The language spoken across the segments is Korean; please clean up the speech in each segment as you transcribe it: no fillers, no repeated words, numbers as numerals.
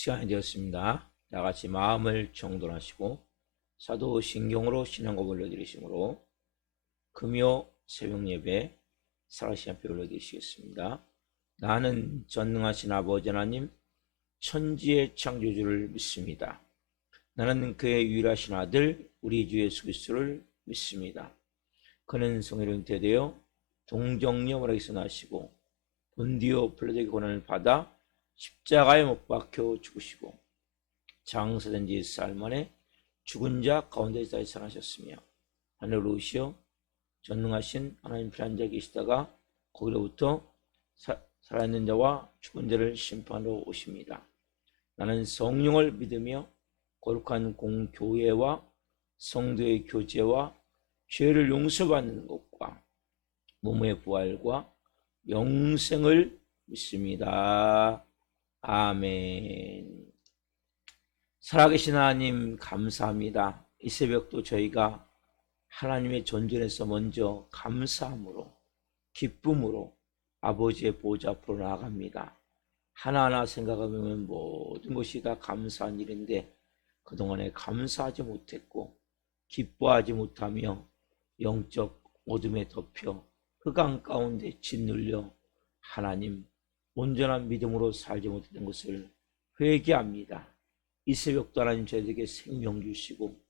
시간이 되었습니다. 다 같이 마음을 정돈하시고 사도신경으로 신앙고백 올려드리시므로 금요 새벽 예배 살아계신 앞에 올려드리시겠습니다. 나는 전능하신 아버지 하나님 천지의 창조주를 믿습니다. 나는 그의 유일하신 아들 우리 주 예수 그리스도를 믿습니다. 그는 성령으로 잉태되어 동정녀 마리아에게서 나시고 본디오 빌라도의 고난을 받아 십자가에 못 박혀 죽으시고 장사된 지 사흘 만에 죽은 자 가운데서 다시 살아나셨으며 하늘로 오시어 전능하신 하나님 편한 자에 계시다가 거기로부터 살아있는 자와 죽은 자를 심판하러 오십니다. 나는 성령을 믿으며 거룩한 공교회와 성도의 교제와 죄를 용서받는 것과 몸의 부활과 영생을 믿습니다. 아멘. 살아계신 하나님 감사합니다. 이 새벽도 저희가 하나님의 존전에서 먼저 감사함으로 기쁨으로 아버지의 보좌 앞으로 나아갑니다. 하나하나 생각하면 모든 것이 다 감사한 일인데 그동안에 감사하지 못했고 기뻐하지 못하며 영적 어둠에 덮여 흑암 가운데 짓눌려 하나님 온전한 믿음으로 살지 못했던 것을 회개합니다. 이 새벽도 하나님 저희에게 생명 주시고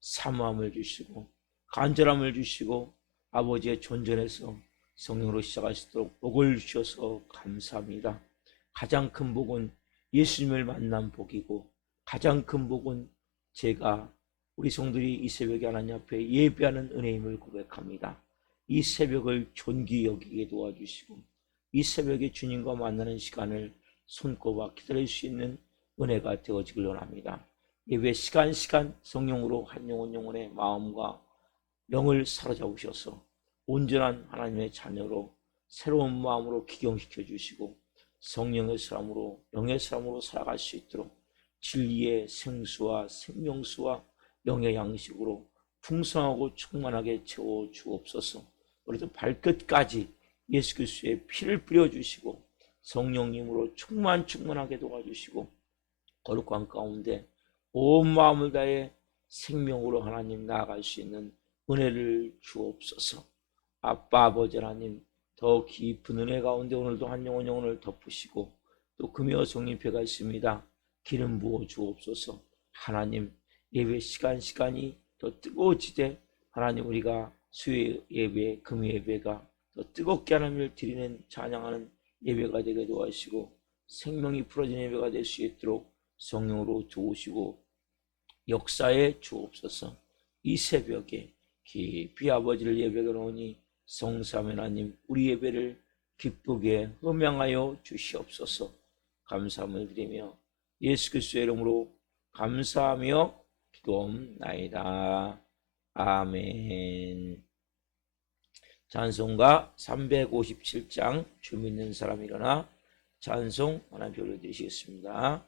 사모함을 주시고 간절함을 주시고 아버지의 존전에서 성령으로 시작하시도록 복을 주셔서 감사합니다. 가장 큰 복은 예수님을 만난 복이고 가장 큰 복은 제가 우리 성들이 이 새벽에 하나님 앞에 예배하는 은혜임을 고백합니다. 이 새벽을 존귀 여기게 도와주시고 이 새벽에 주님과 만나는 시간을 손꼽아 기다릴 수 있는 은혜가 되어지길 원합니다. 예배 시간 성령으로 한 영혼의 마음과 영을 사로잡으셔서 온전한 하나님의 자녀로 새로운 마음으로 기경시켜 주시고 성령의 사람으로 영의 사람으로 살아갈 수 있도록 진리의 생수와 생명수와 영의 양식으로 풍성하고 충만하게 채워 주옵소서. 우리도 발끝까지 예수 그리스도의 피를 뿌려주시고 성령님으로 충만하게 도와주시고 거룩한 가운데 온 마음을 다해 생명으로 하나님 나아갈 수 있는 은혜를 주옵소서. 아빠 아버지 하나님 더 깊은 은혜 가운데 오늘도 한 영혼을 덮으시고 또 금요 성립회가 있습니다. 기름 부어 주옵소서. 하나님 예배 시간이 더 뜨거워지되 하나님 우리가 수요 예배 금요 예배가 더 뜨겁게 하나님을 드리는 찬양하는 예배가 되게 도와주시고 생명이 풀어진 예배가 될 수 있도록 성령으로 도우시고 역사에 주옵소서. 이 새벽에 깊이 아버지를 예배가 나오니 성삼위 하나님 우리 예배를 기쁘게 음양하여 주시옵소서. 감사함을 드리며 예수 그리스도의 이름으로 감사하며 기도옵나이다. 아멘. 찬송가 357장 주 믿는 사람 일어나 찬송 하나님 올려드리시겠습니다.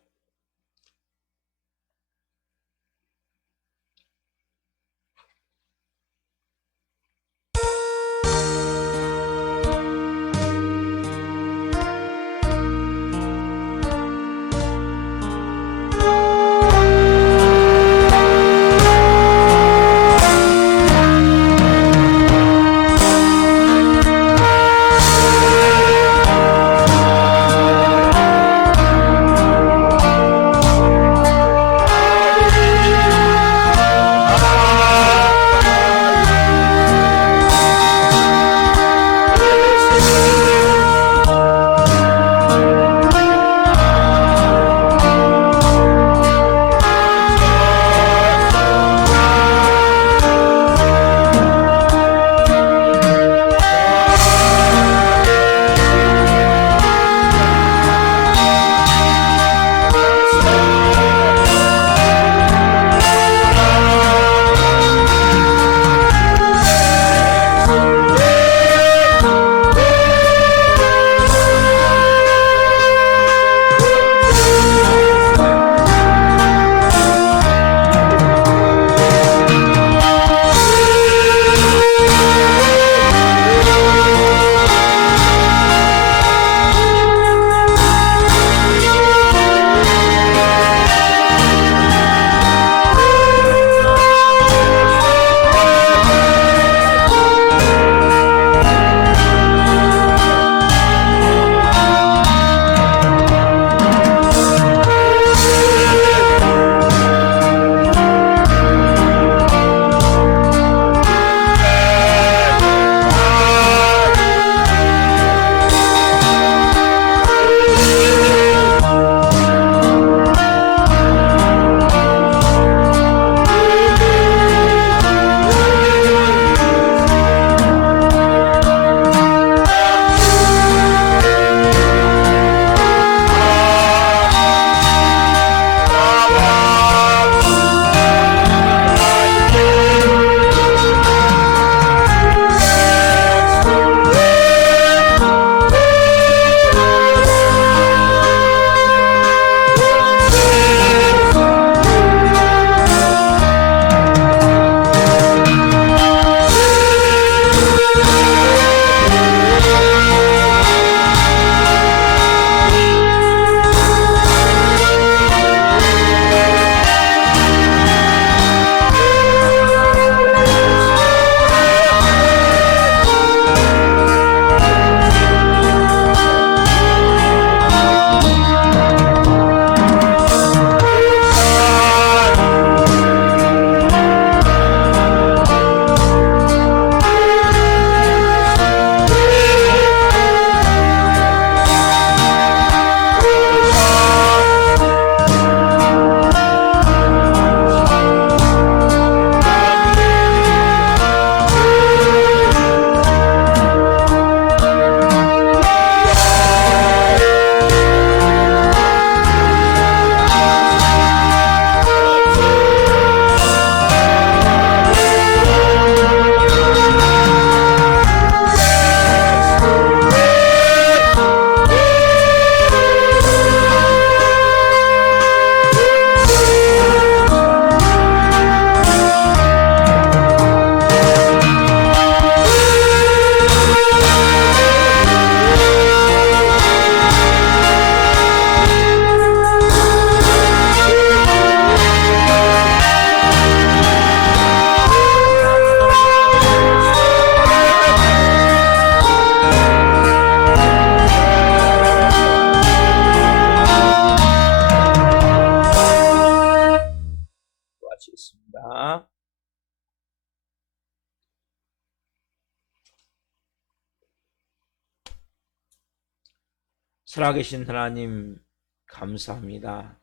살아계신 하나님 감사합니다.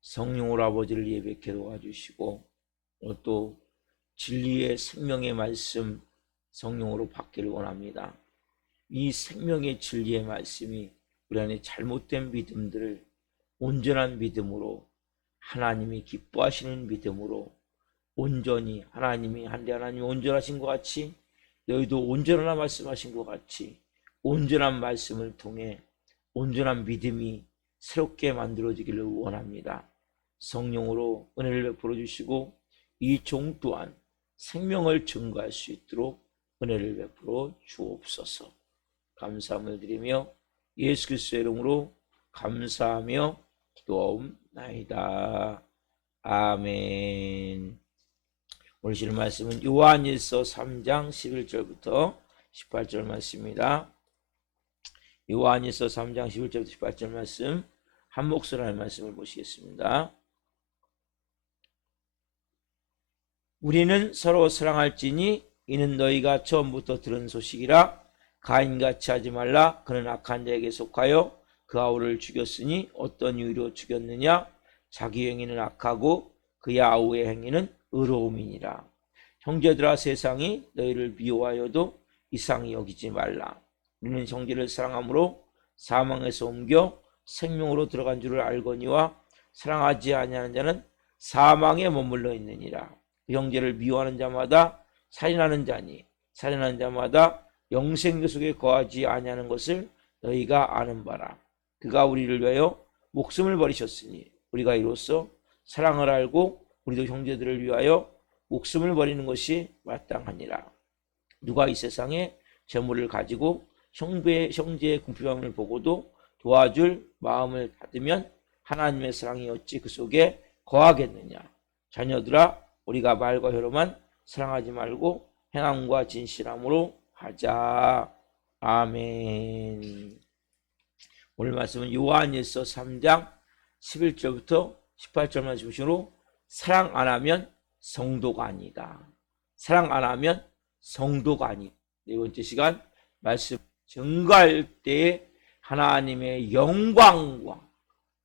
성령으로 아버지를 예배케 도와주시고 또 진리의 생명의 말씀 성령으로 받기를 원합니다. 이 생명의 진리의 말씀이 우리 안에 잘못된 믿음들을 온전한 믿음으로, 하나님이 기뻐하시는 믿음으로 온전히, 하나님이 한데 하나님이 온전하신 것 같이 너희도 온전하라 말씀하신 것 같이 온전한 말씀을 통해 온전한 믿음이 새롭게 만들어지기를 원합니다. 성령으로 은혜를 베풀어 주시고 이 종 또한 생명을 증거할 수 있도록 은혜를 베풀어 주옵소서. 감사함을 드리며 예수 그리스도의 이름으로 감사하며 기도하옵나이다. 아멘. 오늘 주실 말씀은 요한일서 3장 11절부터 18절 말씀입니다. 요한일서 3장 11절부터 18절 말씀 한 목소리로 하는 말씀을 보시겠습니다. 우리는 서로 사랑할지니 이는 너희가 처음부터 들은 소식이라. 가인같이 하지 말라. 그는 악한 자에게 속하여 그 아우를 죽였으니 어떤 이유로 죽였느냐? 자기 행위는 악하고 그의 아우의 행위는 의로움이니라. 형제들아, 세상이 너희를 미워하여도 이상히 여기지 말라. 우리는 형제를 사랑함으로 사망에서 옮겨 생명으로 들어간 줄을 알거니와 사랑하지 아니하는 자는 사망에 머물러 있느니라. 그 형제를 미워하는 자마다 살인하는 자니 살인하는 자마다 영생의 속에 거하지 아니하는 것을 너희가 아는 바라. 그가 우리를 위하여 목숨을 버리셨으니 우리가 이로써 사랑을 알고 우리도 형제들을 위하여 목숨을 버리는 것이 마땅하니라. 누가 이 세상에 재물을 가지고 형제의 궁핍함을 보고도 도와줄 마음을 닫으면 하나님의 사랑이 어찌 그 속에 거하겠느냐. 자녀들아, 우리가 말과 혀로만 사랑하지 말고 행함과 진실함으로 하자. 아멘. 오늘 말씀은 요한일서 3장 11절부터 18절 말씀으로 사랑 안 하면 성도가 아니다. 사랑 안 하면 성도가 아니다. 네 번째 시간 말씀 증거할 때에 하나님의 영광과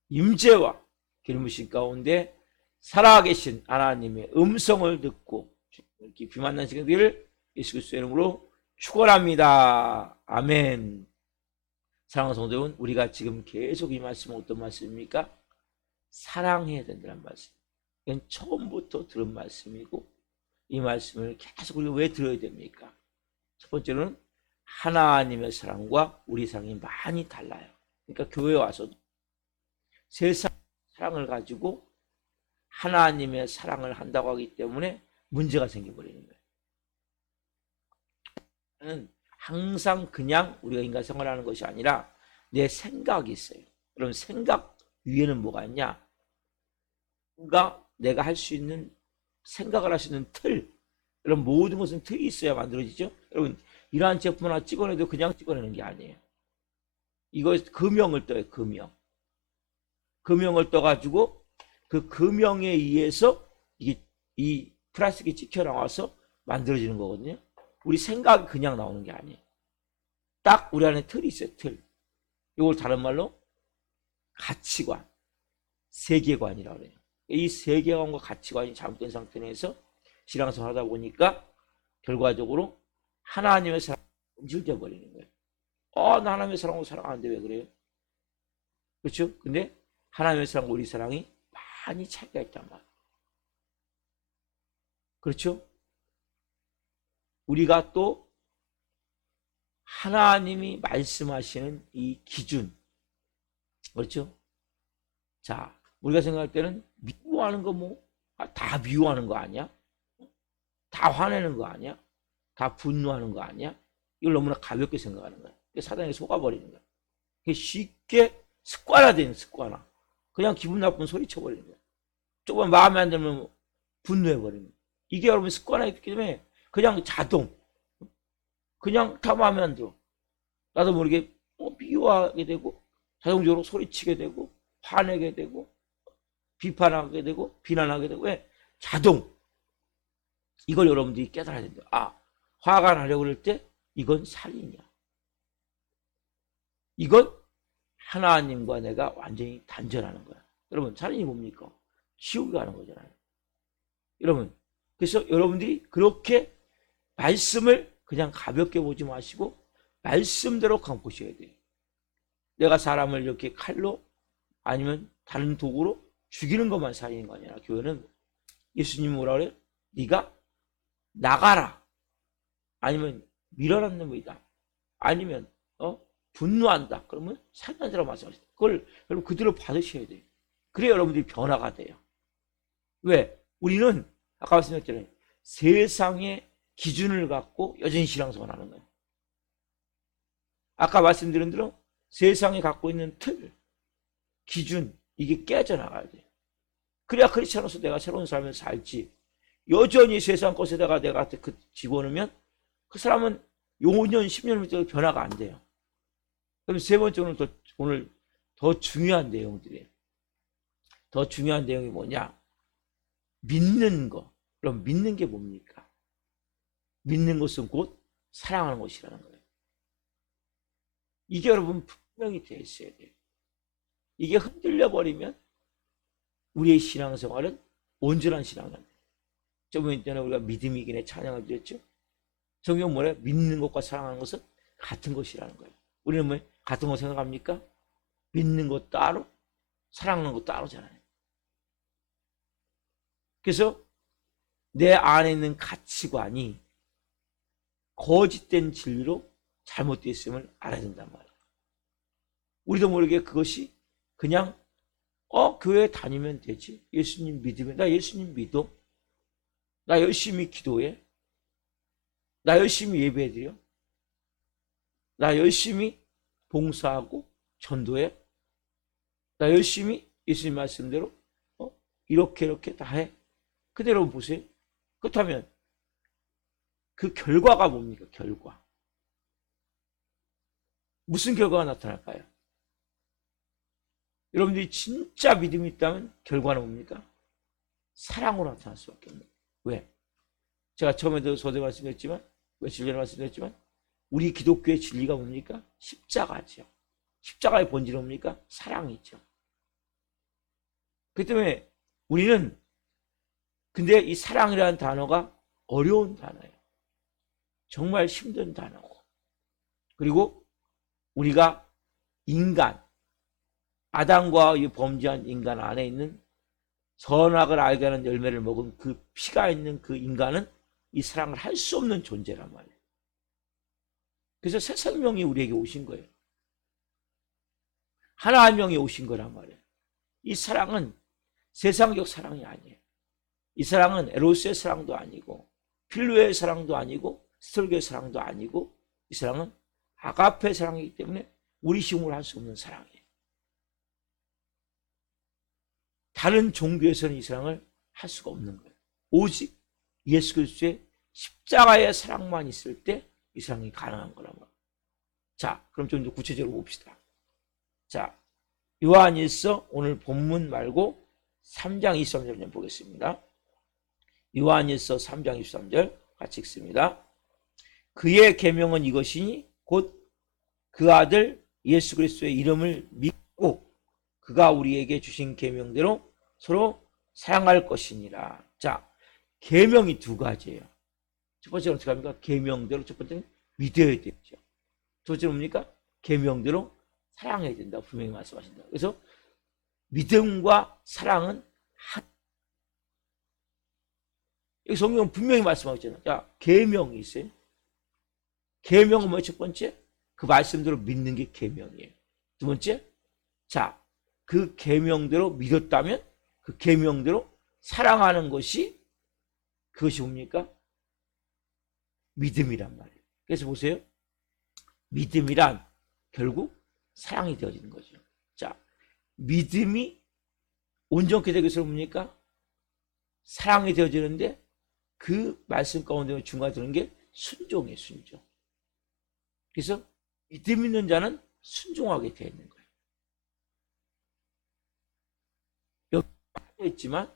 임재와 기름부심 가운데 살아계신 하나님의 음성을 듣고 깊이 만난 시간 되기를 예수 그리스도의 이름으로 축원합니다. 아멘. 사랑하는 성도 여러분, 우리가 지금 계속 이 말씀은 어떤 말씀입니까? 사랑해야 된다는 말씀. 이건 처음부터 들은 말씀이고 이 말씀을 계속 우리가 왜 들어야 됩니까? 첫 번째는 하나님의 사랑과 우리 사랑이 많이 달라요. 그러니까 교회에 와서도 세상 사랑을 가지고 하나님의 사랑을 한다고 하기 때문에 문제가 생겨버리는 거예요. 항상 그냥 우리가 인간 생활하는 것이 아니라 내 생각이 있어요. 그럼 생각 위에는 뭐가 있냐? 뭔가 내가 할 수 있는, 생각을 할 수 있는 틀, 이런 모든 것은 틀이 있어야 만들어지죠. 여러분, 이러한 제품 하나 찍어내도 그냥 찍어내는 게 아니에요. 이거 금형을 떠요. 금형을 떠가지고 그 금형에 의해서 이 플라스틱이 찍혀 나와서 만들어지는 거거든요. 우리 생각이 그냥 나오는 게 아니에요. 딱 우리 안에 틀이 있어요. 틀. 이걸 다른 말로 가치관, 세계관이라고 그래요. 이 세계관과 가치관이 잘못된 상태에서 신앙생활 하다 보니까 결과적으로 하나님의 사랑이 변질되어 버리는 거예요. 나 하나님의 사랑으로 사랑하는데 왜 그래요? 그렇죠? 근데 하나님의 사랑과 우리 사랑이 많이 차이가 있단 말이에요. 그렇죠? 우리가 또 하나님이 말씀하시는 이 기준, 그렇죠? 자, 우리가 생각할 때는 미워하는 거 다 미워하는 거 아니야? 다 화내는 거 아니야? 다 분노하는 거 아니야? 이걸 너무나 가볍게 생각하는 거야. 사단에 속아버리는 거야. 쉽게 습관화되는 습관화. 그냥 기분 나쁘면 소리쳐버리는 거야. 조금 마음에 안 들면 분노해버리는 거야. 이게 여러분 습관화했기 때문에 그냥 자동. 그냥 다 마음에 안 들어. 나도 모르게 미워하게 되고 자동적으로 소리치게 되고 화내게 되고 비판하게 되고 비난하게 되고. 왜? 자동. 이걸 여러분들이 깨달아야 된다. 화가 나려고 그럴 때 이건 살인이야. 이건 하나님과 내가 완전히 단절하는 거야. 여러분, 살인이 뭡니까? 지옥에 가는 거잖아요. 여러분, 그래서 여러분들이 그렇게 말씀을 그냥 가볍게 보지 마시고 말씀대로 강 보셔야 돼요. 내가 사람을 이렇게 칼로 아니면 다른 도구로 죽이는 것만 살인인 거 아니라 교회는 예수님이 뭐라 그래요? 네가 나가라, 아니면 밀어넣는 놈이다, 아니면 분노한다, 그러면 살인자라고 말씀하셨어요. 그걸 여러분 그대로 받으셔야 돼요. 그래야 여러분들이 변화가 돼요. 왜? 우리는 아까 말씀드렸잖아요. 세상의 기준을 갖고 여전히 신앙생활을 하는 거예요. 아까 말씀드린 대로 세상이 갖고 있는 틀, 기준, 이게 깨져나가야 돼요. 그래야 크리스천으로서 내가 새로운 삶을 살지, 여전히 세상 것에다가 내가 그 집어넣으면 그 사람은 5년, 10년 밑에 변화가 안 돼요. 그럼 세 번째는 오늘 더 중요한 내용들이에요. 더 중요한 내용이 뭐냐? 믿는 거. 그럼 믿는 게 뭡니까? 믿는 것은 곧 사랑하는 것이라는 거예요. 이게 여러분 분명히 되어 있어야 돼요. 이게 흔들려 버리면 우리의 신앙생활은 온전한 신앙이 안 돼요. 저번 전에 우리가 믿음이 이기네 찬양을 드렸죠. 성경 뭐래요? 믿는 것과 사랑하는 것은 같은 것이라는 거예요. 우리는 뭐 같은 거 생각합니까? 믿는 것 따로, 사랑하는 것 따로잖아요. 그래서 내 안에 있는 가치관이 거짓된 진리로 잘못되어 있음을 알아야 된단 말이에요. 우리도 모르게 그것이 그냥 교회 다니면 되지, 예수님 믿으면, 나 예수님 믿어, 나 열심히 기도해, 나 열심히 예배드려, 나 열심히 봉사하고 전도해, 나 열심히 예수님 말씀대로 이렇게 다 해. 그대로 보세요. 그렇다면 그 결과가 뭡니까? 결과. 무슨 결과가 나타날까요? 여러분들이 진짜 믿음이 있다면 결과는 뭡니까? 사랑으로 나타날 수밖에 없는 거예요. 왜? 제가 처음에도 서두에 말씀드렸지만, 며칠 전에 말씀드렸지만, 우리 기독교의 진리가 뭡니까? 십자가죠. 십자가의 본질은 뭡니까? 사랑이죠. 그렇기 때문에 우리는, 근데 이 사랑이라는 단어가 어려운 단어예요. 정말 힘든 단어고, 그리고 우리가 인간, 아담과 이 범죄한 인간 안에 있는 선악을 알게 하는 열매를 먹은 그 피가 있는 그 인간은 이 사랑을 할 수 없는 존재란 말이에요. 그래서 새 생명이 우리에게 오신 거예요. 하나님이 오신 거란 말이에요. 이 사랑은 세상적 사랑이 아니에요. 이 사랑은 에로스의 사랑도 아니고 필로의 사랑도 아니고 스톨게의 사랑도 아니고, 이 사랑은 아가페 사랑이기 때문에 우리 힘으로 할 수 없는 사랑이에요. 다른 종교에서는 이 사랑을 할 수가 없는 거예요. 오직 예수 그리스도의 십자가의 사랑만 있을 때 이 사랑이 가능한 거란 말이에요. 자, 그럼 좀 더 구체적으로 봅시다. 자, 요한일서 오늘 본문 말고 3장 23절 좀 보겠습니다. 요한일서 3장 23절 같이 읽습니다. 그의 계명은 이것이니 곧 그 아들 예수 그리스도의 이름을 믿고 그가 우리에게 주신 계명대로 서로 사랑할 것이니라. 자, 계명이 두 가지예요. 첫 번째는 어떻게 합니까? 계명대로 첫 번째는 믿어야 되죠. 두 번째는 뭡니까? 계명대로 사랑해야 된다. 분명히 말씀하신다. 그래서 믿음과 사랑은 여기 성경은 분명히 말씀하고 있잖아요. 자, 계명이 있어요. 계명은 뭐예요? 첫 번째, 그 말씀대로 믿는 게 계명이에요. 두 번째, 자, 그 계명대로 믿었다면 그 계명대로 사랑하는 것이, 그것이 뭡니까? 믿음이란 말이에요. 그래서 보세요. 믿음이란 결국 사랑이 되어지는 거죠. 자, 믿음이 온전케 되기 위해서 뭡니까? 사랑이 되어지는데 그 말씀 가운데 중간에 드는 게 순종이에요. 순종. 그래서 믿음 있는 자는 순종하게 되어 있는 거예요. 여기 있지만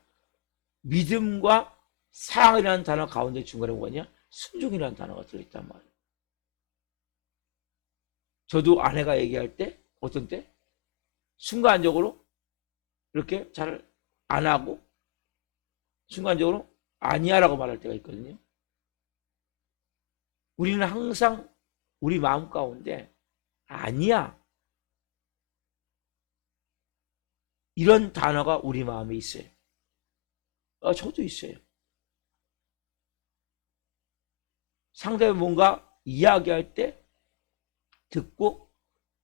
믿음과 사랑이라는 단어 가운데 중간에 뭐냐? 순종이라는 단어가 들어있단 말이에요. 저도 아내가 얘기할 때 어떤 때 순간적으로 이렇게 잘 안 하고 순간적으로 아니야라고 말할 때가 있거든요. 우리는 항상 우리 마음 가운데 아니야 이런 단어가 우리 마음에 있어요. 저도 있어요. 상대가 뭔가 이야기할 때 듣고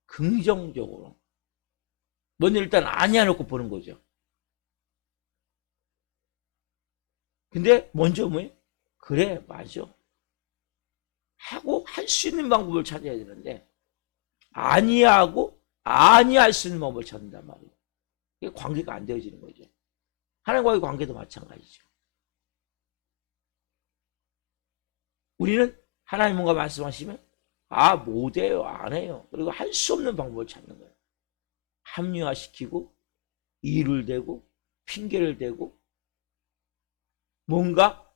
긍정적으로 먼저 일단 아니야 놓고 보는 거죠. 근데 먼저 뭐예요? 그래 맞아 하고 할 수 있는 방법을 찾아야 되는데 아니야 하고 아니야 할 수 있는 방법을 찾는단 말이에요. 이게 관계가 안 되어지는 거죠. 하나님과의 관계도 마찬가지죠. 우리는 하나님 뭔가 말씀하시면 못해요 안 해요. 그리고 할 수 없는 방법을 찾는 거예요. 합리화시키고 일을 대고 핑계를 대고 뭔가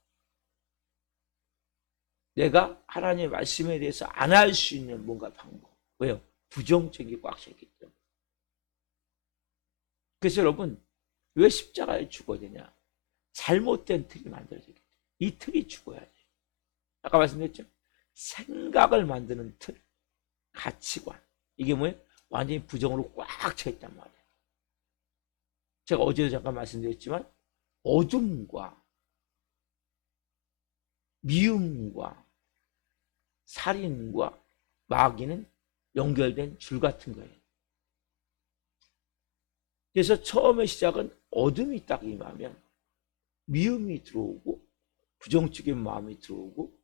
내가 하나님의 말씀에 대해서 안 할 수 있는 뭔가 방법. 왜요? 부정적인 게 꽉 차있기 때문에. 그래서 여러분 왜 십자가에 죽어야 되냐? 잘못된 틀이 만들어지기 때문에. 이 틀이 죽어야 돼요. 아까 말씀드렸죠? 생각을 만드는 틀, 가치관. 이게 뭐예요? 완전히 부정으로 꽉 차 있단 말이에요. 제가 어제도 잠깐 말씀드렸지만 어둠과 미움과 살인과 마귀는 연결된 줄 같은 거예요. 그래서 처음에 시작은 어둠이 딱 임하면 미움이 들어오고 부정적인 마음이 들어오고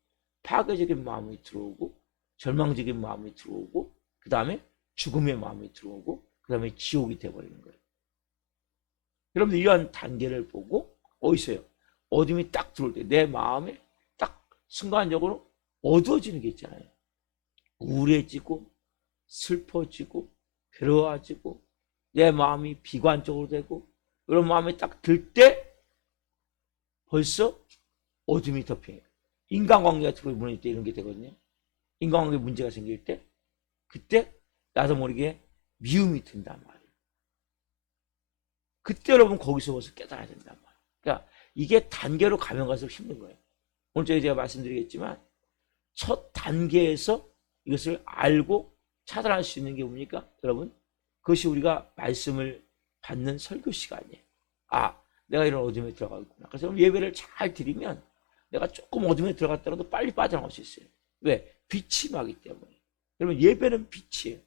파괴적인 마음이 들어오고 절망적인 마음이 들어오고 그 다음에 죽음의 마음이 들어오고 그 다음에 지옥이 돼버리는 거예요. 여러분들 이러한 단계를 보고 어디서요? 어둠이 딱 들어올 때 내 마음에 딱 순간적으로 어두워지는 게 있잖아요. 우울해지고 슬퍼지고 괴로워지고 내 마음이 비관적으로 되고 이런 마음이 딱 들 때 벌써 어둠이 덮여요. 인간관계 같은 걸 무너질 때 이런 게 되거든요. 인간관계 문제가 생길 때 그때 나도 모르게 미움이 든단 말이에요. 그때 여러분 거기서 벌써 깨달아야 된단 말이에요. 그러니까 이게 단계로 가면 갈수록 힘든 거예요. 오늘 제가 말씀드리겠지만 첫 단계에서 이것을 알고 차단할 수 있는 게 뭡니까? 여러분 그것이 우리가 말씀을 받는 설교 시간이에요. 내가 이런 어둠에 들어가 있구나. 그래서 예배를 잘 드리면 내가 조금 어둠에 들어갔더라도 빨리 빠져나갈 수 있어요. 왜? 빛이 나기 때문에. 여러분 예배는 빛이에요.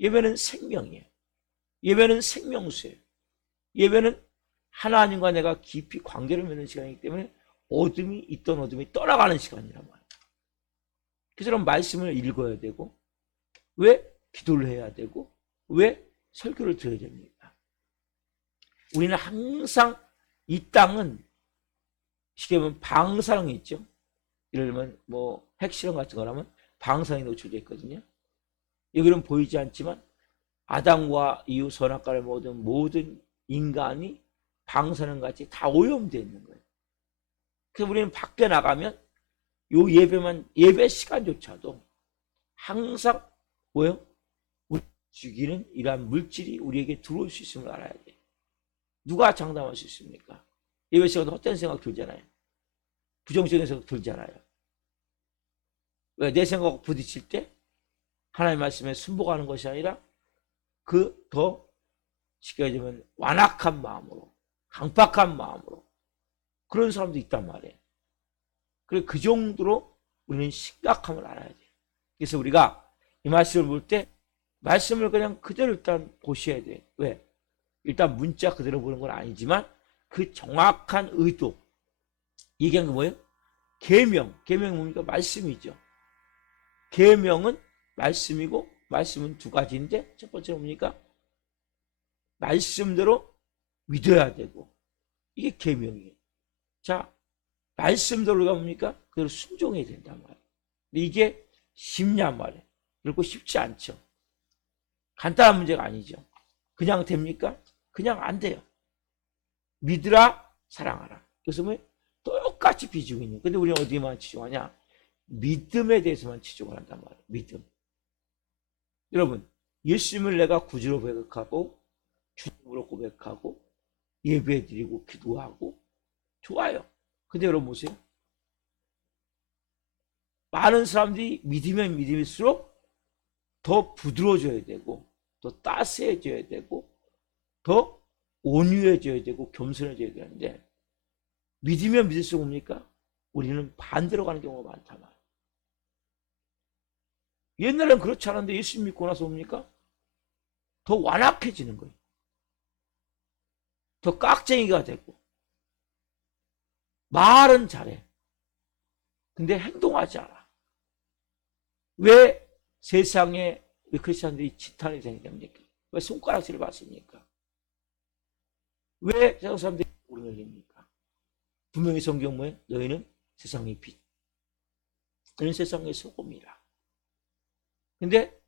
예배는 생명이에요. 예배는 생명수예요. 예배는 하나님과 내가 깊이 관계를 맺는 시간이기 때문에 어둠이 있던 어둠이 떠나가는 시간이란 말이에요. 그래서 그런 말씀을 읽어야 되고 왜 기도를 해야 되고 왜 설교를 들어야 됩니까? 우리는 항상 이 땅은 쉽게 보면 방사능이 있죠. 예를 들면 뭐 핵실험 같은 거라면 방사능이 노출되어 있거든요. 여기는 보이지 않지만 아담과 이후 선악과를 먹은 모든 인간이 방사능같이 다 오염되어 있는 거예요. 그래서 우리는 밖에 나가면 요 예배 시간조차도 항상 뭐예요? 죽이는 이러한 물질이 우리에게 들어올 수 있음을 알아야 돼요. 누가 장담할 수 있습니까? 예배 시간도 헛된 생각 들잖아요. 부정적인 생각 들잖아요. 왜? 내 생각 부딪힐 때 하나님의 말씀에 순복하는 것이 아니라 그 더 쉽게 얘기하면 완악한 마음으로 강팍한 마음으로 그런 사람도 있단 말이에요. 그래 그 정도로 우리는 심각함을 알아야 돼요. 그래서 우리가 이 말씀을 볼 때 말씀을 그냥 그대로 일단 보셔야 돼요. 왜? 일단 문자 그대로 보는 건 아니지만 그 정확한 의도 얘기한 게 뭐예요? 계명이 뭡니까? 말씀이죠. 계명은 말씀이고 말씀은 두 가지인데 첫 번째는 뭡니까? 말씀대로 믿어야 되고 이게 계명이에요. 자, 말씀대로가 뭡니까? 그대로 순종해야 된단 말이에요. 근데 이게 쉽냔 말이에요. 그리고 쉽지 않죠. 간단한 문제가 아니죠. 그냥 됩니까? 그냥 안 돼요. 믿으라, 사랑하라. 그래서 뭐 똑같이 비중이 있는. 근데 우리는 어디에만 치중하냐? 믿음에 대해서만 치중을 한단 말이에요. 믿음. 여러분, 예수님을 내가 구주로 고백하고 주님으로 고백하고 예배드리고 기도하고 좋아요. 근데 여러분 보세요. 많은 사람들이 믿으면 믿을수록 더 부드러워져야 되고 더 따스해져야 되고 더 온유해져야 되고 겸손해져야 되는데 믿으면 믿을수록 뭡니까? 우리는 반대로 가는 경우가 많단 말이에요. 옛날엔 그렇지 않은데 예수 믿고 나서 뭡니까? 더 완악해지는 거예요. 더 깍쟁이가 되고 말은 잘해. 근데 행동하지 않아. 왜 세상에 우리 크리스천들이 지탄이 생깁니까? 왜 손가락질을 받습니까? 왜 세상 사람들이 오르는 일입니까? 분명히 성경 뭐예요? 너희는 세상의 빛, 너희는 세상의 소금이라. 근데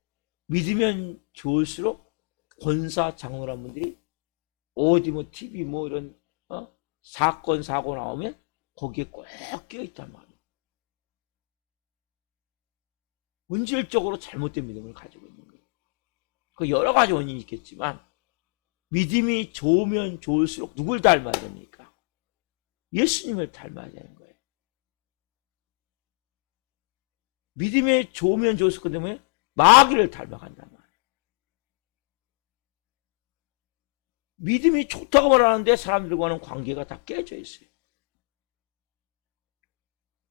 믿으면 좋을수록 권사 장로란 분들이 어디 뭐 TV 뭐 이런 사건 사고 나오면 거기에 꼭 껴있단 말이에요. 본질적으로 잘못된 믿음을 가지고 있는 거예요. 그 여러 가지 원인이 있겠지만 믿음이 좋으면 좋을수록 누굴 닮아야 됩니까? 예수님을 닮아야 되는 거예요. 믿음이 좋으면 좋을수록 근데 뭐예요? 마귀를 닮아간단 말이에요. 믿음이 좋다고 말하는데 사람들과는 관계가 다 깨져 있어요.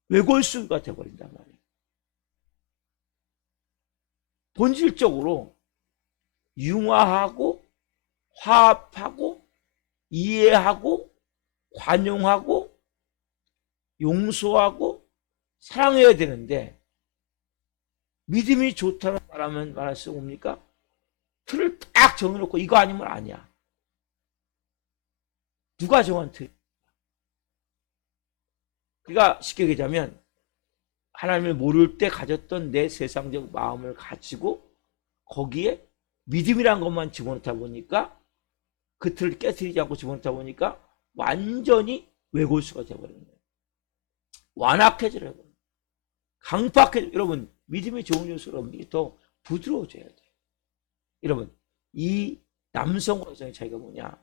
외골수가 되어버린단 말이에요. 본질적으로 융화하고 화합하고 이해하고 관용하고 용서하고 사랑해야 되는데 믿음이 좋다는 말하면 말할 수 뭡니까? 틀을 딱 정해놓고 이거 아니면 아니야. 누가 정한 틀? 그러니까 쉽게 얘기하자면 하나님을 모를 때 가졌던 내 세상적 마음을 가지고 거기에 믿음이란 것만 집어넣다 보니까 그 틀을 깨트리지 않고 집어넣다 보니까 완전히 외골수가 되어버리는 거예요. 완악해지려고 합니다. 강팍해. 여러분 믿음이 좋은 요소로 여러분들이 더 부드러워져야 돼요. 여러분 이 남성과 여성의 차이가 뭐냐?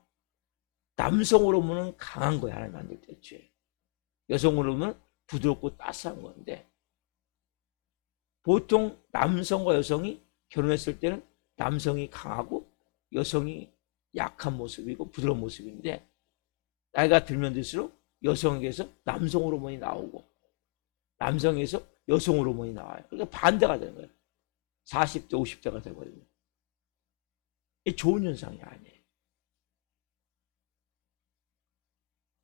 남성 호르몬은 강한 거야. 하나님 만들 때 애초에. 여성 호르몬은 부드럽고 따스한 건데 보통 남성과 여성이 결혼했을 때는 남성이 강하고 여성이 약한 모습이고 부드러운 모습인데 나이가 들면 들수록 여성에게서 남성 호르몬이 나오고 남성에서 여성 호르몬이 나와요. 그러니까 반대가 되는 거예요. 40대 50대가 되거든요. 이게 좋은 현상이 아니에요.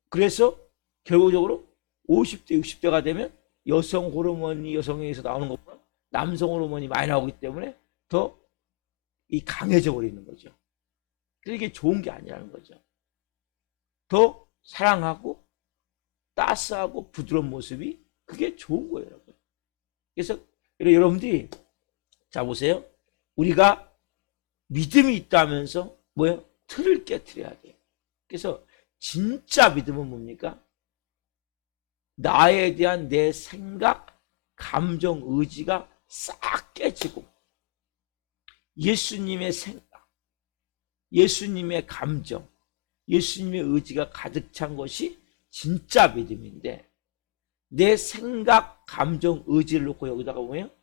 그래서 결국적으로 50대 60대가 되면 여성 호르몬이 여성에게서 나오는 것보다 남성 호르몬이 많이 나오기 때문에 더 이 강해져 버리는 거죠. 그래서 이게 좋은 게 아니라는 거죠. 더 사랑하고 따스하고 부드러운 모습이 그게 좋은 거예요, 여러분. 그래서 여러분들이 자 보세요. 우리가 믿음이 있다면서 뭐예요? 틀을 깨트려야 돼요. 그래서 진짜 믿음은 뭡니까? 나에 대한 내 생각, 감정, 의지가 싹 깨지고 예수님의 생각, 예수님의 감정, 예수님의 의지가 가득 찬 것이 진짜 믿음인데 내 생각, 감정, 의지를 놓고 여기다가 보면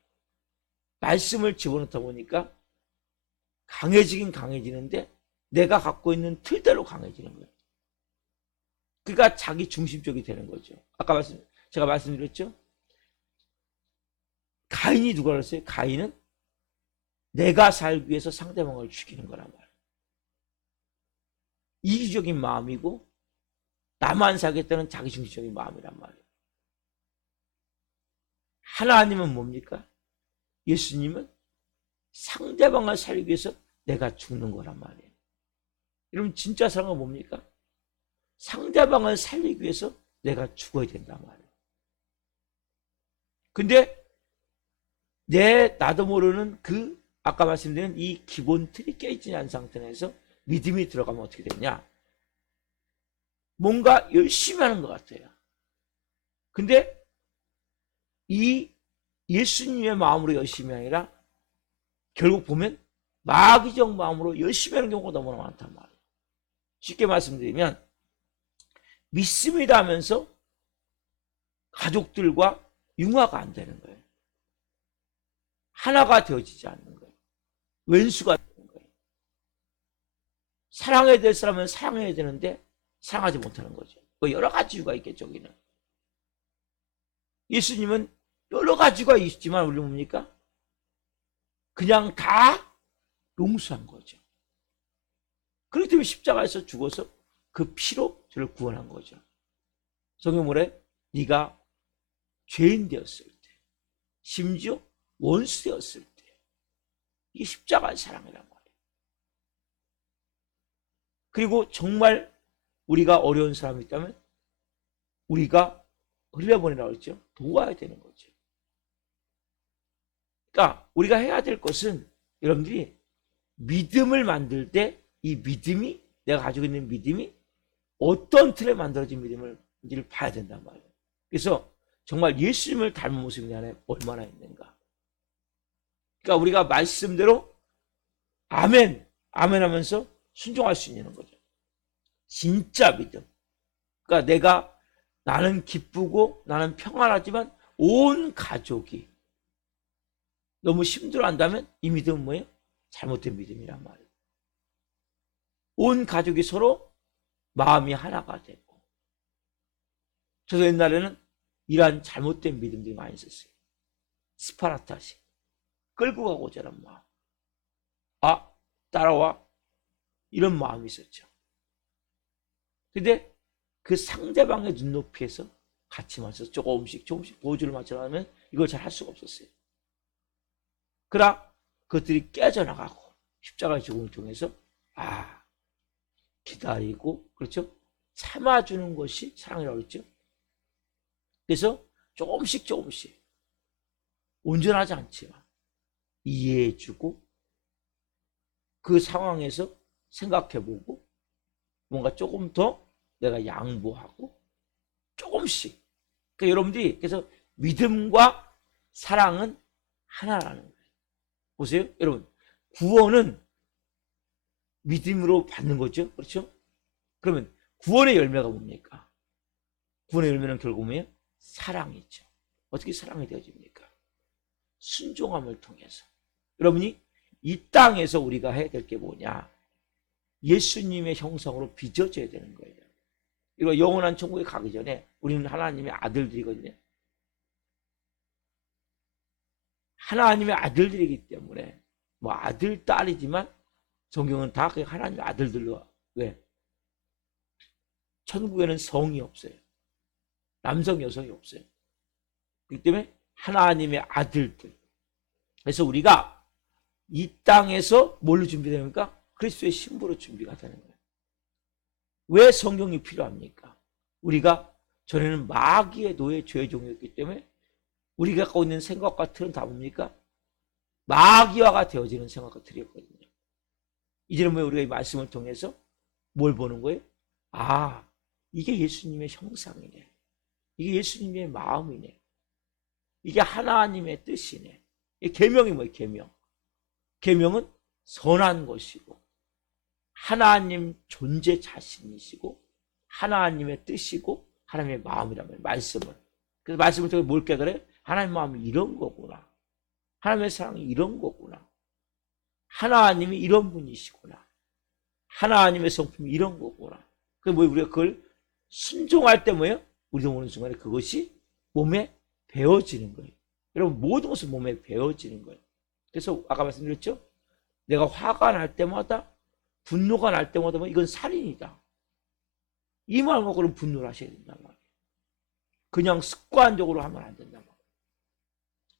말씀을 집어넣다 보니까 강해지긴 강해지는데 내가 갖고 있는 틀대로 강해지는 거예요. 그러니까 자기 중심적이 되는 거죠. 아까 제가 말씀드렸죠? 가인이 누가 그랬어요? 가인은 내가 살기 위해서 상대방을 죽이는 거란 말이에요. 이기적인 마음이고 나만 살겠다는 자기중심적인 마음이란 말이에요. 하나님은 뭡니까? 예수님은 상대방을 살기 위해서 내가 죽는 거란 말이에요. 여러분 진짜 사랑은 뭡니까? 상대방을 살리기 위해서 내가 죽어야 된단 말이에요. 근데 나도 모르는 그 아까 말씀드린 이 기본 틀이 깨지지 않은 상태에서 믿음이 들어가면 어떻게 되냐? 뭔가 열심히 하는 것 같아요. 근데 이 예수님의 마음으로 열심히 아니라 결국 보면 마귀적 마음으로 열심히 하는 경우가 너무나 많단 말이에요. 쉽게 말씀드리면 믿습니다 하면서 가족들과 융화가 안 되는 거예요. 하나가 되어지지 않는 거예요. 왼수가 되는 거예요. 사랑해야 될 사람은 사랑해야 되는데 사랑하지 못하는 거죠. 여러 가지 이유가 있겠죠. 여기는 예수님은 여러 가지가 있지만 우리 뭡니까? 그냥 다 용서한 거죠. 그렇기 때문에 십자가에서 죽어서 그 피로 저를 구원한 거죠. 성경 뭐래? 네가 죄인 되었을 때, 심지어 원수 되었을 때, 이게 십자가의 사랑이란 말이에요. 그리고 정말 우리가 어려운 사람이 있다면 우리가 흘려보내라고 했죠. 도와야 되는 거죠. 그러니까 우리가 해야 될 것은 여러분들이 믿음을 만들 때 이 믿음이, 내가 가지고 있는 믿음이 어떤 틀에 만들어진 믿음인지를 봐야 된단 말이에요. 그래서 정말 예수님을 닮은 모습이 내 안에 얼마나 있는가. 그러니까 우리가 말씀대로 아멘, 아멘 하면서 순종할 수 있는 거죠. 진짜 믿음. 그러니까 나는 기쁘고 나는 평안하지만 온 가족이 너무 힘들어한다면 이 믿음은 뭐예요? 잘못된 믿음이란 말이에요. 온 가족이 서로 마음이 하나가 되고. 저도 옛날에는 이러한 잘못된 믿음들이 많이 있었어요. 스파르타식. 끌고 가고자 하는 마음. 아, 따라와. 이런 마음이 있었죠. 근데 그 상대방의 눈높이에서 같이 맞춰서 조금씩 보조를 맞춰가면 이걸 잘 할 수가 없었어요. 그러나 그것들이 깨져나가고 십자가의 죽음을 통해서 기다리고, 그렇죠? 참아주는 것이 사랑이라고 그랬죠. 그래서 조금씩 온전하지 않지만 이해해주고 그 상황에서 생각해보고 뭔가 조금 더 내가 양보하고 조금씩. 그러니까 여러분들이 그래서 믿음과 사랑은 하나라는 거예요. 보세요, 여러분. 구원은 믿음으로 받는 거죠. 그렇죠? 그러면 구원의 열매가 뭡니까? 구원의 열매는 결국 뭐예요? 사랑이죠. 어떻게 사랑이 되어집니까? 순종함을 통해서. 여러분이 이 땅에서 우리가 해야 될 게 뭐냐? 예수님의 형상으로 빚어져야 되는 거예요. 이거 영원한 천국에 가기 전에 우리는 하나님의 아들들이거든요. 하나님의 아들들이기 때문에 뭐 아들, 딸이지만 성경은 다 하나님의 아들들로. 왜? 천국에는 성이 없어요. 남성, 여성이 없어요. 그렇기 때문에 하나님의 아들들. 그래서 우리가 이 땅에서 뭘로 준비됩니까? 그리스도의 신부로 준비가 되는 거예요. 왜 성경이 필요합니까? 우리가 전에는 마귀의 노예 죄의 종이었기 때문에 우리가 갖고 있는 생각과 틀은 다 뭡니까? 마귀화가 되어지는 생각과 틀이었거든요. 이제는 왜 우리가 이 말씀을 통해서 뭘 보는 거예요? 이게 예수님의 형상이네. 이게 예수님의 마음이네. 이게 하나님의 뜻이네. 이 계명이 뭐예요? 계명은 선한 것이고 하나님 존재 자신이시고 하나님의 뜻이고 하나님의 마음이라면 말씀을. 그래서 말씀을 통해 뭘 깨달아요? 하나님의 마음이 이런 거구나. 하나님의 사랑이 이런 거구나. 하나님이 이런 분이시구나. 하나님의 성품이 이런 거구나. 그래서 뭐 우리가 그걸 순종할 때 뭐예요? 우리도 모르는 순간에 그것이 몸에 배어지는 거예요. 여러분 모든 것은 몸에 배어지는 거예요. 그래서 아까 말씀드렸죠? 내가 화가 날 때마다 분노가 날 때마다 뭐 이건 살인이다. 이 마음으로 그럼 분노를 하셔야 된단 말이에요. 그냥 습관적으로 하면 안 된단 말이에요.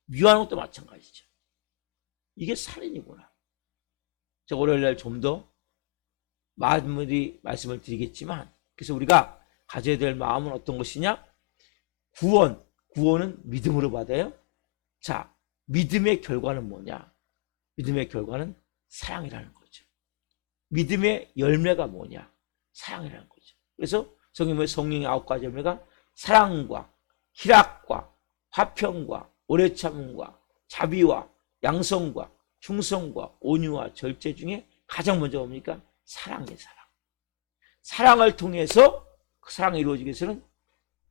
미워하는 것도 마찬가지죠. 이게 살인이구나. 제가 월요일날 좀 더 마무리 말씀을 드리겠지만, 그래서 우리가 가져야 될 마음은 어떤 것이냐? 구원은 믿음으로 받아요. 자, 믿음의 결과는 뭐냐? 믿음의 결과는 사랑이라는 거죠. 믿음의 열매가 뭐냐? 사랑이라는 거죠. 그래서 성경의 성령의 9가지 열매가 사랑과 희락과 화평과 오래 참음과 자비와 양성과 충성과 온유와 절제 중에 가장 먼저 뭡니까? 사랑이에요, 사랑. 사랑을 통해서 그 사랑이 이루어지기 위해서는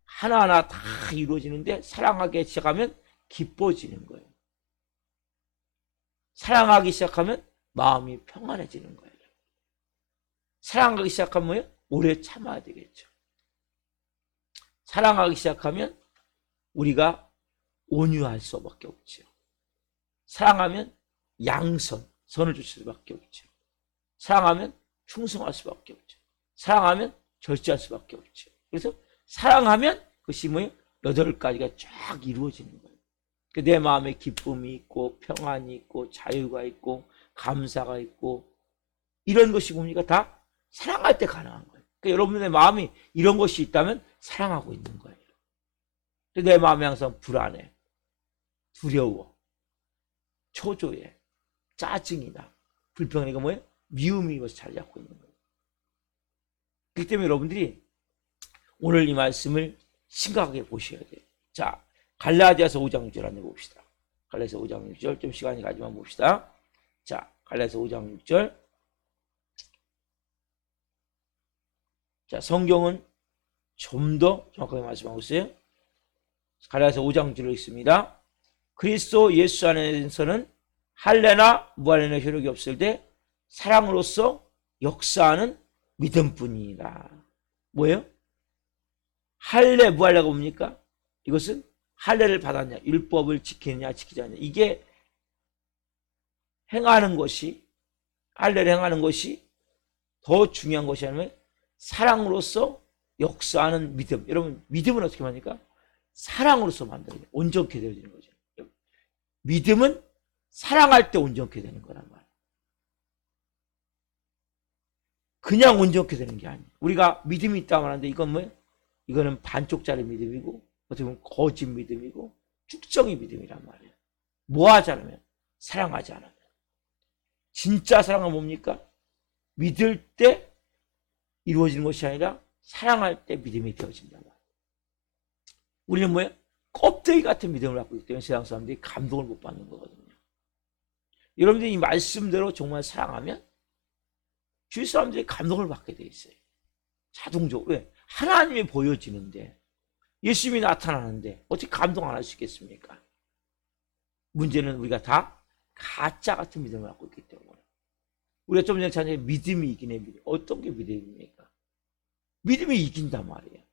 하나하나 다 이루어지는데 사랑하기 시작하면 기뻐지는 거예요. 사랑하기 시작하면 마음이 평안해지는 거예요. 사랑하기 시작하면 뭐예요? 오래 참아야 되겠죠. 사랑하기 시작하면 우리가 온유할 수밖에 없죠. 사랑하면 양선, 선을 줄 수밖에 없죠. 사랑하면 충성할 수밖에 없죠. 사랑하면 절제할 수밖에 없죠. 그래서 사랑하면 그것이 뭐예요? 8가지가 쫙 이루어지는 거예요. 내 마음에 기쁨이 있고 평안이 있고 자유가 있고 감사가 있고 이런 것이 뭡니까? 다 사랑할 때 가능한 거예요. 그러니까 여러분의 마음이 이런 것이 있다면 사랑하고 있는 거예요. 내 마음이 항상 불안해, 두려워, 초조해, 짜증이 나, 불평이 이거 뭐예요? 미움이 이것을 자리 잡고 있는 거예요. 그렇기 때문에 여러분들이 오늘 이 말씀을 심각하게 보셔야 돼요. 자, 갈라디아서 5장 6절 한번 봅시다. 갈라디아서 5장 6절 좀 시간이 가지만 봅시다. 자, 갈라디아서 5장 6절. 자, 성경은 좀 더 정확하게 말씀하고 있어요. 갈라디아서 5장 6절로 있습니다. 그리스도 예수 안에서는 할례나 무할례나 효력이 없을 때 사랑으로서 역사하는 믿음뿐이니라. 뭐예요? 할례 무할례가 뭡니까? 이것은 할례를 받았냐, 율법을 지키느냐 지키지 않느냐, 이게 행하는 것이, 할례를 행하는 것이 더 중요한 것이 아니면 사랑으로서 역사하는 믿음. 여러분, 믿음은 어떻게 합니까? 사랑으로서 만들어요. 온전케 되어지는 거죠. 믿음은 사랑할 때 온전케 되는 거란 말이에요. 그냥 온전케 되는 게 아니에요. 우리가 믿음이 있다고 하는데 이건 뭐예요? 이거는 반쪽짜리 믿음이고 어떻게 보면 거짓 믿음이고 축정의 믿음이란 말이에요. 뭐 하지 않으면? 사랑하지 않으면. 진짜 사랑은 뭡니까? 믿을 때 이루어지는 것이 아니라 사랑할 때 믿음이 되어진단 말이에요. 우리는 뭐예요? 껍데기 같은 믿음을 갖고 있기 때문에 세상 사람들이 감동을 못 받는 거거든요. 여러분들이 이 말씀대로 정말 사랑하면 주위 사람들이 감동을 받게 돼 있어요. 자동적으로. 왜? 하나님이 보여지는데, 예수님이 나타나는데 어떻게 감동 안 할 수 있겠습니까? 문제는 우리가 다 가짜 같은 믿음을 갖고 있기 때문에. 우리가 좀 전에 찾은 믿음이 이기네. 믿음. 어떤 게 믿음입니까? 믿음이 이긴단 말이에요.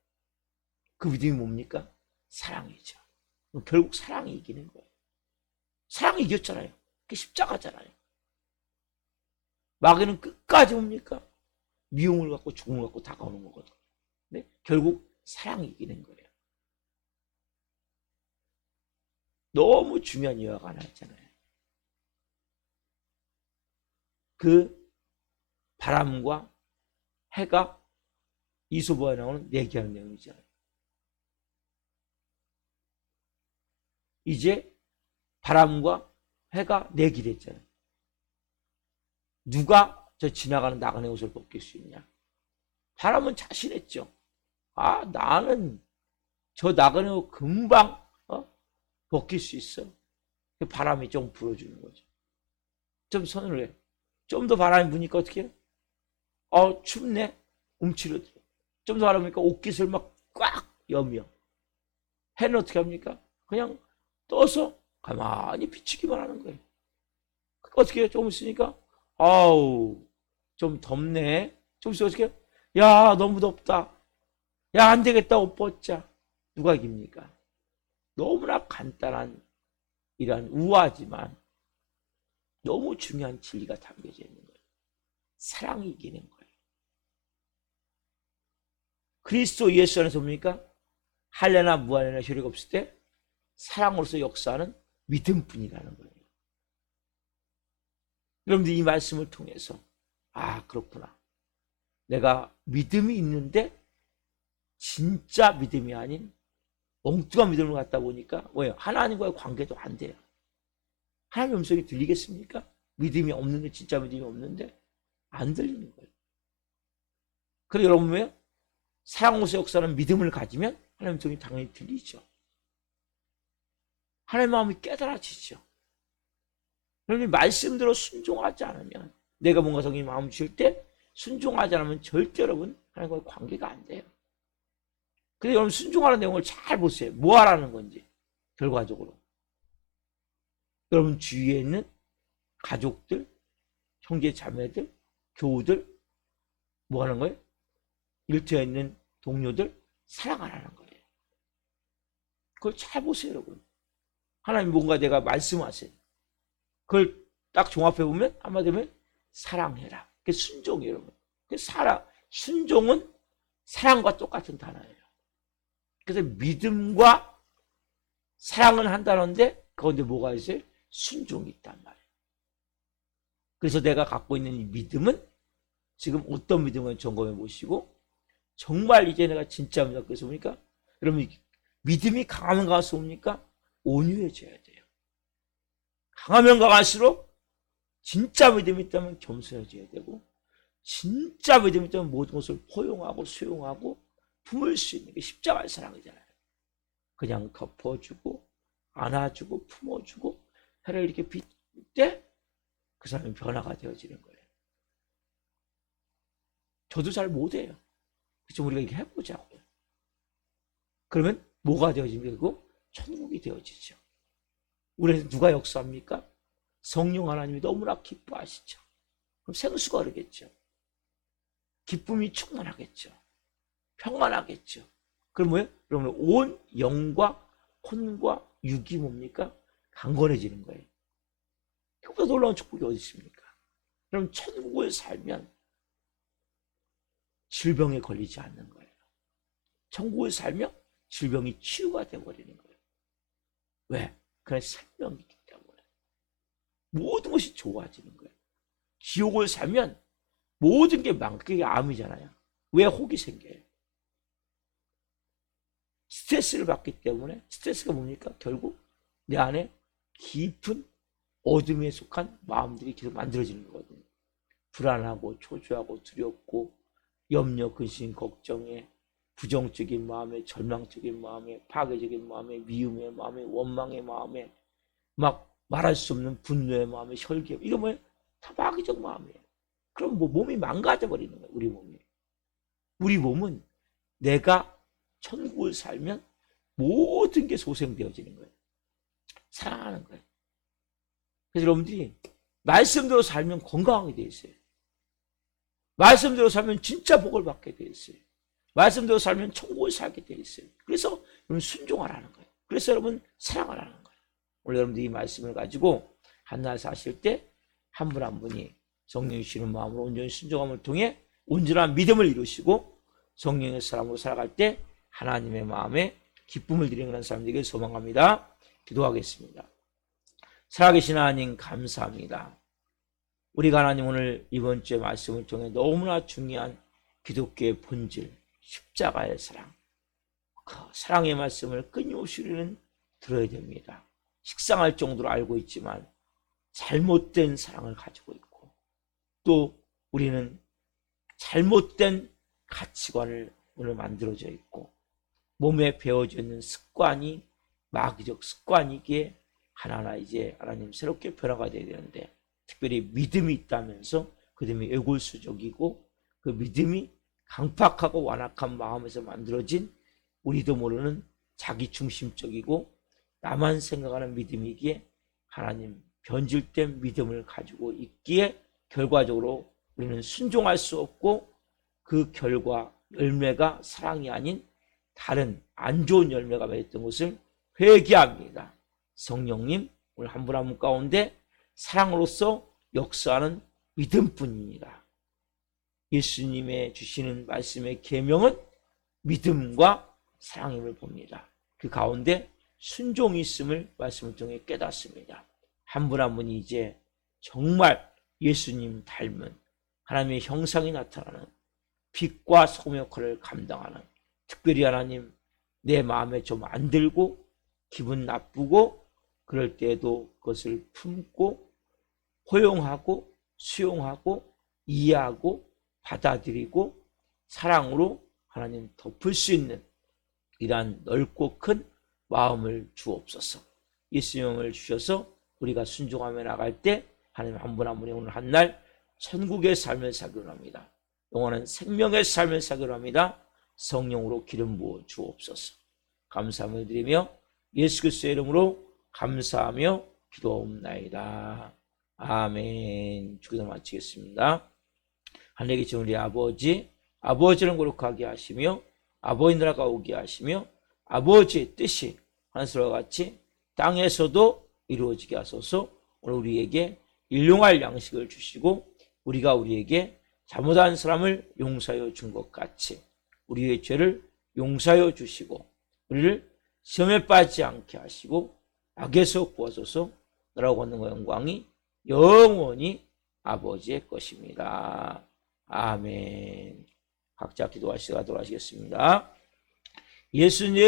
그 믿음이 뭡니까? 사랑이죠. 결국 사랑이 이기는 거예요. 사랑이 이겼잖아요. 그게 십자가잖아요. 마귀는 끝까지 뭡니까? 미움을 갖고 죽음을 갖고 다가오는 거거든요. 근데 결국 사랑이 이기는 거예요. 너무 중요한 이야기가 하나 있잖아요. 그 바람과 해가 이소부에 나오는 내기하는 내용이잖아요. 이제 바람과 해가 내기됐잖아요. 누가 저 지나가는 나그네 옷을 벗길 수 있냐? 바람은 자신했죠. 아, 나는 저 나그네 옷 금방 벗길 수 있어. 바람이 좀 불어주는 거죠. 좀 손을 해. 좀 더 바람이 부니까 어떻게 해요? 춥네. 움츠러들어. 좀 더 바람이 부니까 옷깃을 막 꽉 여며. 해는 어떻게 합니까? 그냥 떠서 가만히 비추기만 하는 거예요. 어떻게 해요? 조금 있으니까 아우 좀 덥네. 좀 있으면 어떻게 해요? 야 너무 덥다. 야 안 되겠다. 옷 벗자. 누가 이깁니까? 너무나 간단한 이러한 우아하지만 너무 중요한 진리가 담겨져 있는 거예요. 사랑이 이기는 거예요. 그리스도 예수 안에서 뭡니까? 할례나 무할례나 효력이 없을 때 사랑으로서 역사하는 믿음뿐이라는 거예요. 여러분들 이 말씀을 통해서 그렇구나. 내가 믿음이 있는데 진짜 믿음이 아닌 엉뚱한 믿음을 갖다 보니까 뭐예요? 하나님과의 관계도 안 돼요. 하나님 음성이 들리겠습니까? 믿음이 없는데, 진짜 믿음이 없는데 안 들리는 거예요. 그래서 여러분 왜요? 사랑으로서 역사는 믿음을 가지면 하나님 음성이 당연히 들리죠. 하나님 마음이 깨달아지죠. 여러분이 말씀대로 순종하지 않으면, 내가 뭔가 성경이 마음 주실 때 순종하지 않으면 절대 여러분 하나님과의 관계가 안 돼요. 근데 여러분 순종하는 내용을 잘 보세요. 뭐 하라는 건지. 결과적으로 여러분 주위에 있는 가족들, 형제 자매들, 교우들 뭐 하는 거예요? 일터에 있는 동료들 사랑하라는 거예요. 그걸 잘 보세요, 여러분. 하나님 뭔가 내가 말씀하세요. 그걸 딱 종합해 보면 한마디로 사랑해라. 그게 순종이에요, 여러분. 순종은 사랑과 똑같은 단어예요. 그래서 믿음과 사랑은 한 단어인데 그런데 뭐가 있어요? 순종이 있단 말이에요. 그래서 내가 갖고 있는 이 믿음은 지금 어떤 믿음을 점검해 보시고 정말 이제 내가 진짜 믿었겠어 보니까 여러분 믿음이 강하면 강할수록 온유해져야 돼요. 강하면 강할수록 진짜 믿음이 있다면 겸손해져야 되고 진짜 믿음이 있다면 모든 것을 포용하고 수용하고 품을 수 있는 게 십자가의 사랑이잖아요. 그냥 덮어주고 안아주고 품어주고 해를 이렇게 빗 때 그 사람이 변화가 되어지는 거예요. 저도 잘 못해요. 그래서 우리가 이렇게 해보자고요. 그러면 뭐가 되어집니까? 천국이 되어지죠. 우리는 누가 역사합니까? 성령 하나님이 너무나 기뻐하시죠. 그럼 생수가 흐르겠죠. 기쁨이 충만하겠죠. 평안하겠죠. 그럼 뭐예요? 그러면 온 영과 혼과 육이 뭡니까? 강건해지는 거예요. 그보다 놀라운 축복이 어디 있습니까? 그럼 천국을 살면 질병에 걸리지 않는 거예요. 천국을 살면 질병이 치유가 되어버리는 거예요. 왜? 그냥 생명이 있기 때문에. 모든 것이 좋아지는 거예요. 지옥을 살면 모든 게 그게 암이잖아요. 왜 혹이 생겨요? 스트레스를 받기 때문에 스트레스가 뭡니까? 결국 내 안에 깊은 어둠에 속한 마음들이 계속 만들어지는 거거든요. 불안하고 초조하고 두렵고 염려, 근심, 걱정에 부정적인 마음에 절망적인 마음에 파괴적인 마음에 미움의 마음에 원망의 마음에 막 말할 수 없는 분노의 마음에 혈기 이거 뭐예요? 다 마귀적 마음이에요. 그럼 뭐 몸이 망가져 버리는 거예요. 우리 몸이. 우리 몸은 내가 천국을 살면 모든 게 소생되어지는 거예요. 사랑하는 거예요. 그래서 여러분들이 말씀대로 살면 건강하게 돼 있어요. 말씀대로 살면 진짜 복을 받게 돼 있어요. 말씀대로 살면 천국을 살게 돼 있어요. 그래서 여러분 순종하라는 거예요. 그래서 여러분 사랑하라는 거예요. 오늘 여러분들이 이 말씀을 가지고 한날 사실 때 한 분 한 분이 성령이 주시는 마음으로 온전히 순종함을 통해 온전한 믿음을 이루시고 성령의 사람으로 살아갈 때 하나님의 마음에 기쁨을 드리는 그런 사람들에게 소망합니다. 기도하겠습니다. 살아계신 하나님 감사합니다. 우리가 하나님 오늘 이번 주의 말씀을 통해 너무나 중요한 기독교의 본질, 십자가의 사랑, 그 사랑의 말씀을 끊임없이 우리는 들어야 됩니다. 식상할 정도로 알고 있지만 잘못된 사랑을 가지고 있고 또 우리는 잘못된 가치관을 오늘 만들어져 있고 몸에 배어져 있는 습관이 마귀적 습관이기에 하나하나 이제 하나님 새롭게 변화가 되어야 되는데 특별히 믿음이 있다면서 그 믿음이 애골수적이고 그 믿음이 강팍하고 완악한 마음에서 만들어진 우리도 모르는 자기 중심적이고 나만 생각하는 믿음이기에 하나님 변질된 믿음을 가지고 있기에 결과적으로 우리는 순종할 수 없고 그 결과 열매가 사랑이 아닌 다른 안 좋은 열매가 맺었던 것을 회개합니다. 성령님 오늘 한 분 한 분 가운데 사랑으로서 역사하는 믿음뿐입니다. 예수님의 주시는 말씀의 계명은 믿음과 사랑임을 봅니다. 그 가운데 순종이 있음을 말씀을 통해 깨닫습니다. 한 분 한 분이 이제 정말 예수님 닮은 하나님의 형상이 나타나는 빛과 소금 역할을 감당하는 특별히 하나님 내 마음에 좀 안 들고 기분 나쁘고 그럴 때에도 그것을 품고 허용하고 수용하고 이해하고 받아들이고 사랑으로 하나님 덮을 수 있는 이러한 넓고 큰 마음을 주옵소서. 예수님을 주셔서 우리가 순종하며 나갈 때 하나님 한 분 한 분이 오늘 한 날 천국의 삶을 살기로 합니다. 영원한 생명의 삶을 살기로 합니다. 성령으로 기름 부어 주옵소서. 감사함을 드리며 예수 그리스도의 이름으로 감사하며 기도옵나이다. 아멘. 주기도 마치겠습니다. 하늘에 계신 우리 아버지, 아버지를 거룩하게 하시며 아버지 나라가 오게 하시며 아버지의 뜻이 하늘과 같이 땅에서도 이루어지게 하소서. 오늘 우리에게 일용할 양식을 주시고 우리가 우리에게 잘못한 사람을 용서하여 준 것 같이 우리의 죄를 용서하여 주시고 우리를 시험에 빠지지 않게 하시고 악에서 구하소서. 나라고 하는 영광이 영원히 아버지의 것입니다. 아멘. 각자 기도하시다가 돌아가시겠습니다. 예수님